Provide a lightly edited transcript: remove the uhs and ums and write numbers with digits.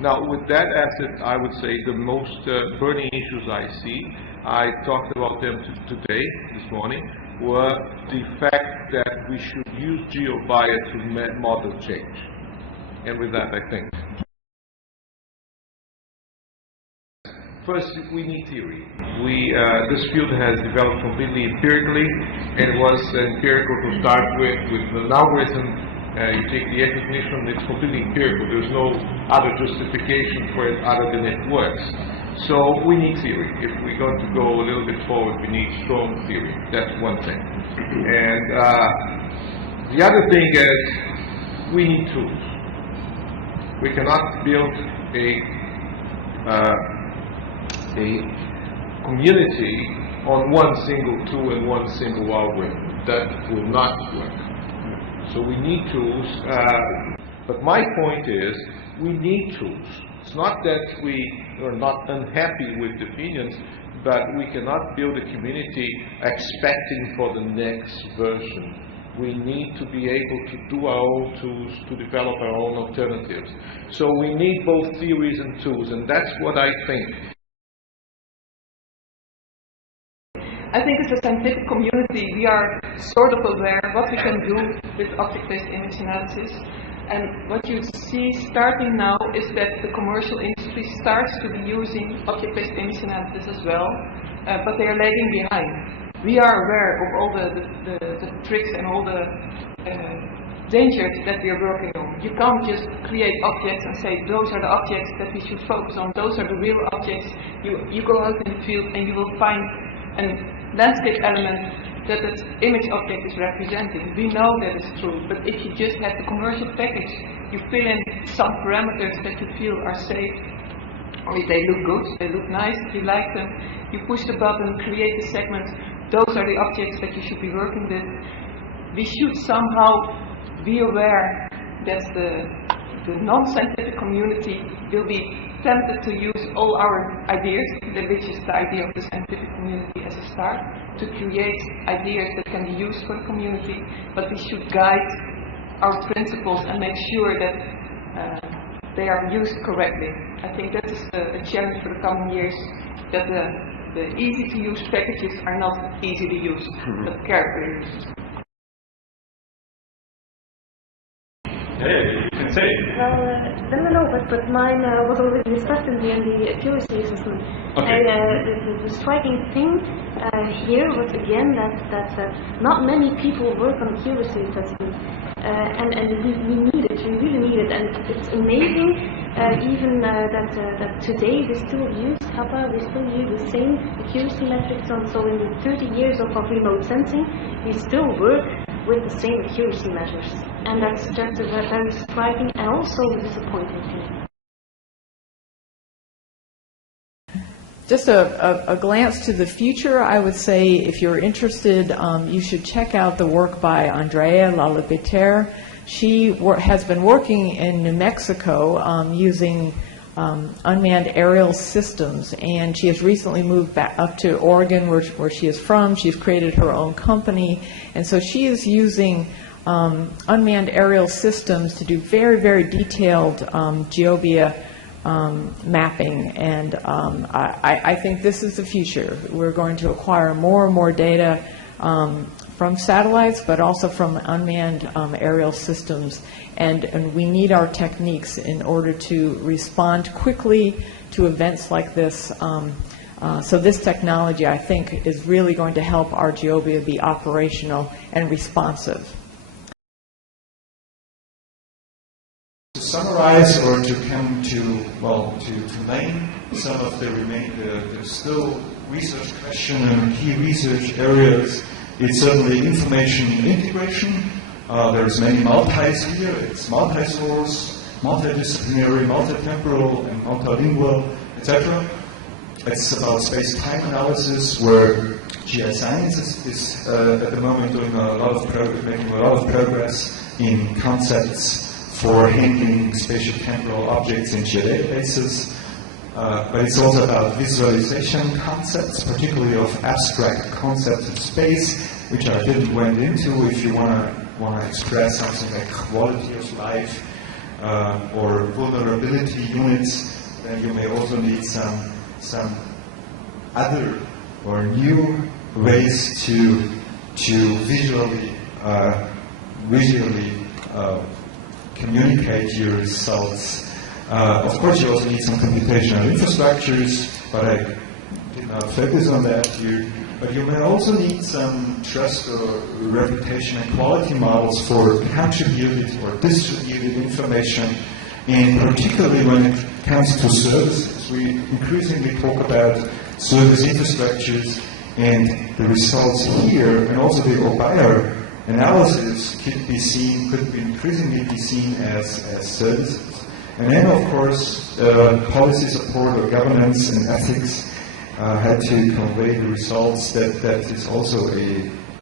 Now, with that asset, I would say the most burning issues I see, I talked about them today, this morning, were the fact that we should use GeoBio to model change. And with that, I think. First, we need theory. This field has developed completely empirically, and it was empirical to start with an algorithm. You take the recognition, it's completely empirical. There's no other justification for it other than it works. So we need theory. If we're going to go a little bit forward, we need strong theory. That's one thing. And the other thing is we need tools. We cannot build a community on one single tool and one single algorithm. That will not work. So we need tools, but my point is we need tools. It's not that we are not unhappy with the opinions, but we cannot build a community expecting for the next version. We need to be able to do our own tools, to develop our own alternatives. So we need both theories and tools, and that's what I think. I think as a scientific community, we are sort of aware what we can do with object-based image analysis. And what you see starting now is that the commercial industry starts to be using object-based image analysis as well, but they are lagging behind. We are aware of all the tricks and all the dangers that we are working on. You can't just create objects and say those are the objects that we should focus on, those are the real objects. You go out in the field and you will find a landscape element that the image object is representing. We know that is true, but if you just have the commercial package, you fill in some parameters that you feel are safe, or if they look good, they look nice, you like them, you push the button, create the segment, those are the objects that you should be working with. We should somehow be aware that the non-scientific community will be tempted to use all our ideas, which is the idea of the scientific community as a start, to create ideas that can be used for the community, but we should guide our principles and make sure that they are used correctly. I think that is a challenge for the coming years, that the easy-to-use packages are not easy to use, but carefully used. Hey, you can say. Well, no, but mine was already discussed in the accuracy assessment. Okay. And the striking thing here was again that not many people work on accuracy assessment, and we need it. We really need it, and it's amazing. Even that today we still use Kappa, we still use the same accuracy metrics. So in 30 years of remote sensing, we still work with the same accuracy measures, and that's just very striking and also disappointing to me. Just a glance to the future, I would say if you're interested, you should check out the work by Andrea Lalibiter. She has been working in New Mexico using unmanned aerial systems, and she has recently moved back up to Oregon where she is from. She's created her own company, and so she is using unmanned aerial systems to do very, very detailed GeoBia mapping, and I think this is the future. We're going to acquire more and more data from satellites, but also from unmanned aerial systems, and we need our techniques in order to respond quickly to events like this. So this technology, I think, is really going to help our GeoBia be operational and responsive. To summarize or to come to, well, to name some of the still research question and key research areas, it's certainly information integration. There's many multis here. It's multi-source, multidisciplinary, multitemporal, and multilingual, etc. It's about space-time analysis, where GI Science is at the moment doing making a lot of progress in concepts for handling spatial-temporal objects in geodatabases. But it's also about visualization concepts, particularly of abstract concepts of space, which I didn't went into. If you want to express something like quality of life, or vulnerability units, then you may also need some other or new ways to visually communicate your results. Of course, you also need some computational infrastructures, but I did not focus on that here. But you may also need some trust or reputation and quality models for contributed or distributed information, and particularly when it comes to services. We increasingly talk about service infrastructures, and the results here, and also the OBIRE analysis could increasingly be seen as services. And then, of course, policy support or governance and ethics had to convey the results that is also a